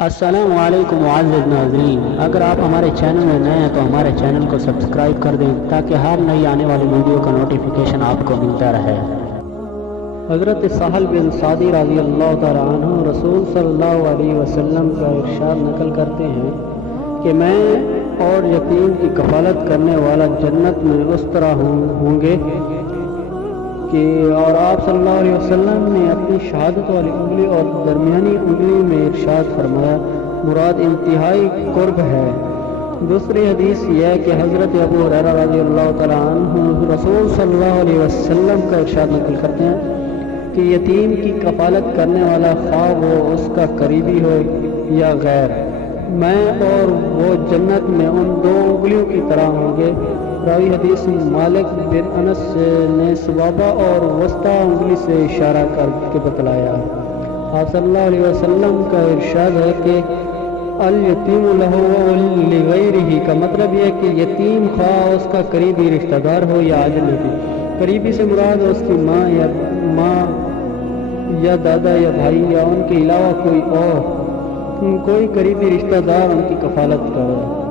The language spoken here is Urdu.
السلام علیکم معزز ناظرین، اگر آپ ہمارے چینل میں نئے ہیں تو ہمارے چینل کو سبسکرائب کر دیں تاکہ ہر نئی آنے والی ویڈیو کا نوٹیفیکیشن آپ کو ملتا رہے۔ حضرت سہل بن سعدی رضی اللہ تعالیٰ عنہ رسول صلی اللہ علیہ وسلم کا ارشاد نقل کرتے ہیں کہ میں اور یتیم کی کفالت کرنے والا جنت میں اس طرح ہوں گے کہ اور آپ صلی اللہ علیہ وسلم نے اپنی شہادت والی انگلی اور درمیانی انگلی میں ارشاد فرمایا، مراد انتہائی قرب ہے۔ دوسری حدیث یہ ہے کہ حضرت ابو ہریرہ رضی اللہ تعالیٰ عنہ رسول صلی اللہ علیہ وسلم کا ارشاد نقل کرتے ہیں کہ یتیم کی کفالت کرنے والا خواہ وہ اس کا قریبی ہو یا غیر، میں اور وہ جنت میں ان دو انگلیوں کی طرح ہوں گے۔ راوی حدیث مالک بن انس نے سبابہ اور وسطی انگلی سے اشارہ کر کے بتلایا۔ آپ صلی اللہ علیہ وسلم کا ارشاد ہے کہ الیتیم لہ لغیرہ کا مطلب یہ ہے کہ یتیم خواہ اس کا قریبی رشتہ دار ہو یا اجنبی۔ قریبی سے مراد اس کی ماں یا دادا یا بھائی یا ان کے علاوہ کوئی قریبی رشتہ دار ان کی کفالت کرے۔